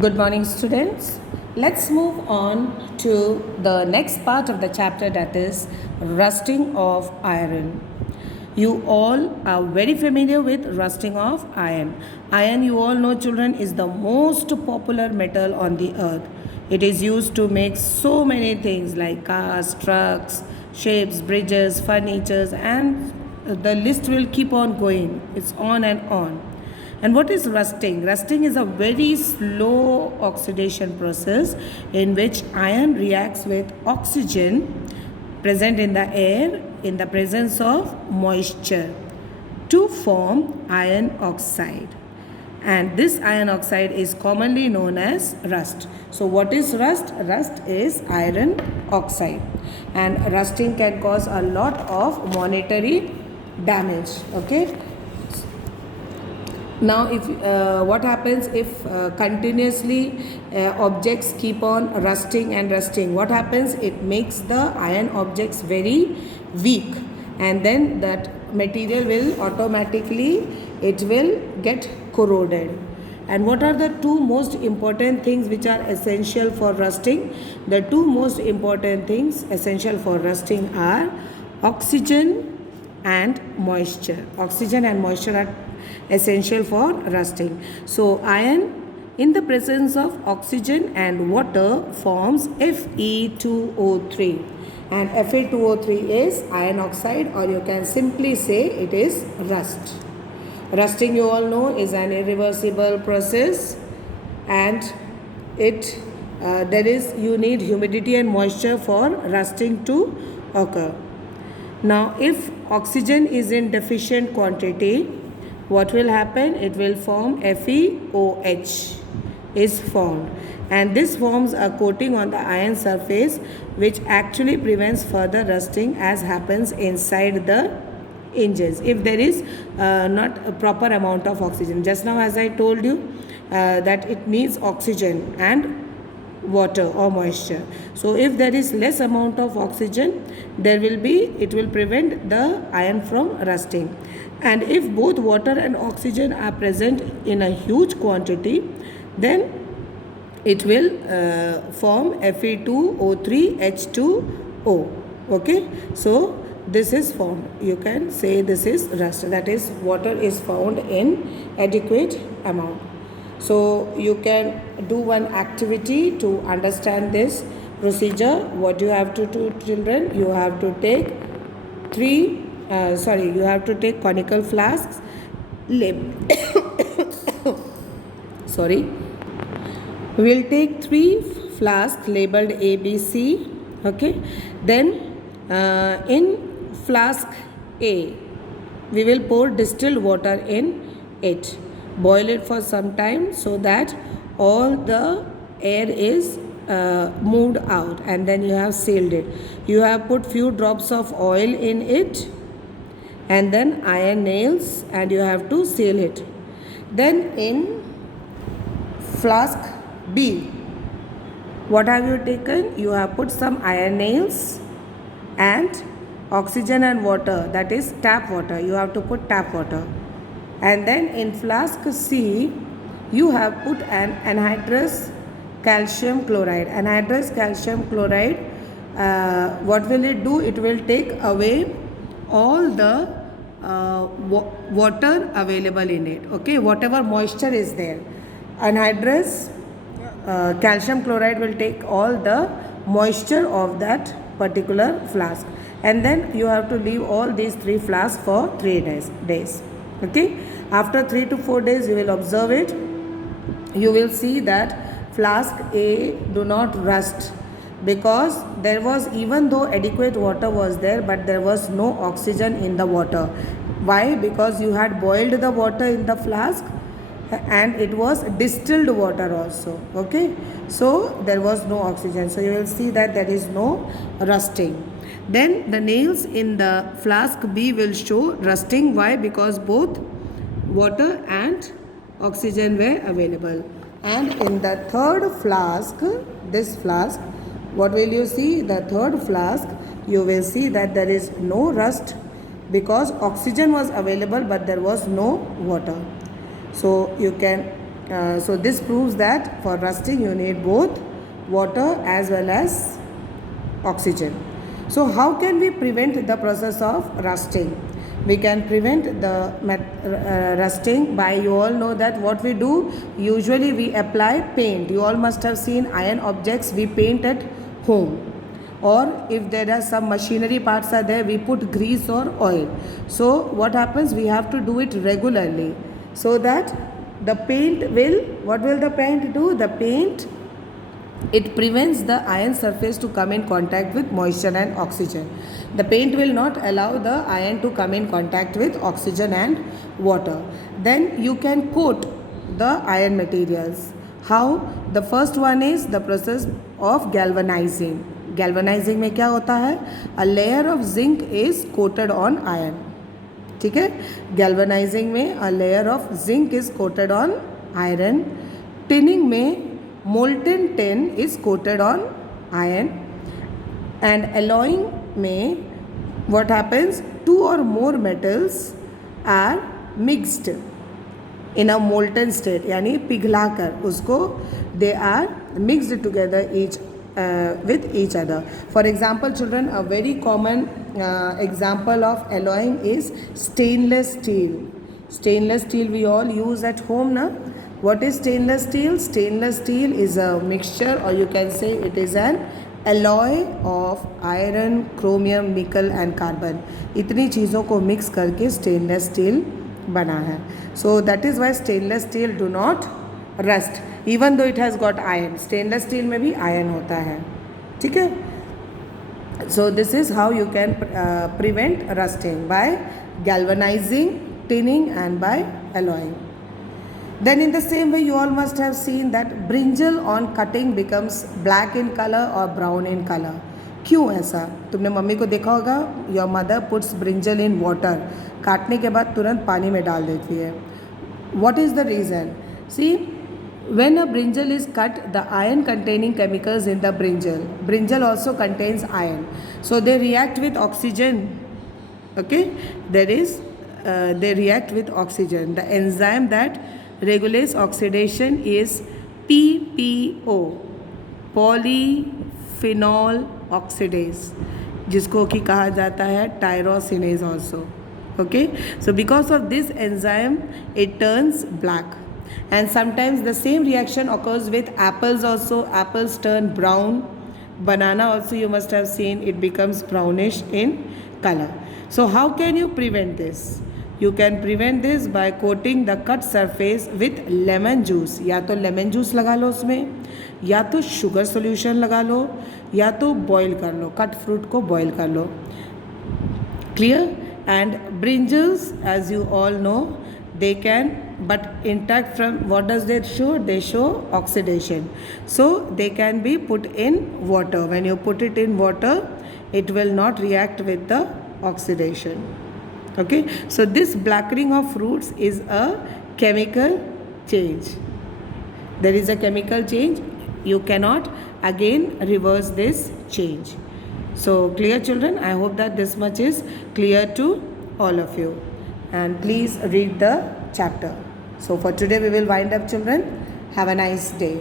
Good morning, students. Let's move on to the next part of the chapter, that is rusting of iron. You all are very familiar with rusting of iron. Iron, you all know, children, is the most popular metal on the earth. It is used to make so many things like cars, trucks, ships, bridges, furnitures, and the list will keep on going. It's on and on. And what is rusting? Rusting is a very slow oxidation process in which iron reacts with oxygen present in the air in the presence of moisture to form iron oxide. And this iron oxide is commonly known as rust. So what is rust? Rust is iron oxide. And rusting can cause a lot of monetary damage. Okay. Now, if what happens if continuously objects keep on rusting and rusting? What happens? It makes the iron objects very weak, and then that material will automatically it will get corroded. And what are the two most important things which are essential for rusting? The two most important things essential for rusting are oxygen and moisture. Oxygen and moisture are essential for rusting. So iron in the presence of oxygen and water forms Fe2O3, and Fe2O3 is iron oxide, or you can simply say it is rust. Rusting, you all know, is an irreversible process, and it you need humidity and moisture for rusting to occur. Now, if oxygen is in deficient quantity, what will happen? It will form FeOH is formed, and this forms a coating on the iron surface which actually prevents further rusting as happens inside the engines if there is not a proper amount of oxygen. Just now as I told you that it needs oxygen and water or moisture. So if there is less amount of oxygen, it will prevent the iron from rusting. And if both water and oxygen are present in a huge quantity, then it will form Fe2O3H2O. Okay, so this is formed. You can say this is rust, that is water is found in adequate amount. So you can do one activity to understand this procedure. What you have to do, children, you have to take you have to take conical flasks sorry, we'll take 3 flasks labeled ABC. Okay, then in flask A we will pour distilled water in it. Boil it for some time so that all the air is moved out, and then you have sealed it. You have put few drops of oil in it and then iron nails, and you have to seal it. Then in flask B, what have you taken? You have put some iron nails and oxygen and water, that is tap water. You have to put tap water. And then in flask C, you have put an anhydrous calcium chloride. Anhydrous calcium chloride, what will it do? It will take away all the water available in it. Okay, whatever moisture is there. Anhydrous calcium chloride will take all the moisture of that particular flask. And then you have to leave all these 3 flasks for 3 days. Okay, after 3 to 4 days you will observe it. You will see that flask A do not rust, because there was, even though adequate water was there, but there was no oxygen in the water. Why? Because you had boiled the water in the flask and it was distilled water also. Okay, so there was no oxygen, so you will see that there is no rusting. Then the nails in the flask B will show rusting. Why? Because both water and oxygen were available. And in the third flask, this flask, what will you see? The third flask, you will see that there is no rust because oxygen was available but there was no water. So you can So this proves that for rusting you need both water as well as oxygen. So how can we prevent the process of rusting? We can prevent the rusting by, you all know that what we do, usually we apply paint. You all must have seen iron objects we paint at home, or if there are some machinery parts are there, we put grease or oil. So what happens, we have to do it regularly, so that the paint will, what will the paint do? The paint, it prevents the iron surface to come in contact with moisture and oxygen. The paint will not allow the iron to come in contact with oxygen and water. Then you can coat the iron materials. How? The first one is the process of galvanizing. Galvanizing में क्या होता है? A layer of zinc is coated on iron. ठीक है? Galvanizing में a layer of zinc is coated on iron. Tinning में molten tin is coated on iron. And alloying में what happens? Two or more metals are mixed in a molten state, यानी पिघलाकर उसको, they are mixed together with each other. For example, children, a very common example of alloying is stainless steel. Stainless steel we all use at home, na? What is stainless steel? Stainless steel is a mixture, or you can say it is an alloy of iron, chromium, nickel and carbon. इतनी चीज़ों को mix करके stainless steel बना है. So that is why stainless steel do not rust, even though it has got iron. Stainless steel में भी iron होता है. ठीक है? So this is how you can prevent rusting, by galvanizing, tinning and by alloying. Then in the same way, you all must have seen that brinjal on cutting becomes black in color or brown in color. क्यों ऐसा? तुमने mummy को देखा होगा, your mother puts brinjal in water. काटने के बाद तुरंत पानी में डाल देती है. What is the reason? See, when a brinjal is cut, the iron containing chemicals in the brinjal also contains iron. So they react with oxygen. Okay, they react with oxygen. The enzyme that regulates oxidation is PPO, polyphenol oxidase, जिसको कि कहा जाता है tyrosinase also. Okay, so because of this enzyme, it turns black. And sometimes the same reaction occurs with apples also. Apples turn brown. Banana also, you must have seen, it becomes brownish in color. So how can you prevent this? You can prevent this by coating the cut surface with lemon juice. या तो lemon juice लगा लो उसमें, या तो sugar solution लगा लो, या तो boil कर लो, cut fruit को boil कर लो. Clear? And brinjals, as you all know, they can, but intact from, what does they show? They show oxidation. So they can be put in water. When you put it in water, it will not react with the oxidation. Okay, so this blackening of fruits is a chemical change. There is a chemical change. You cannot again reverse this change. So clear, children? I hope that this much is clear to all of you. And please read the chapter. So for today we will wind up, children. Have a nice day.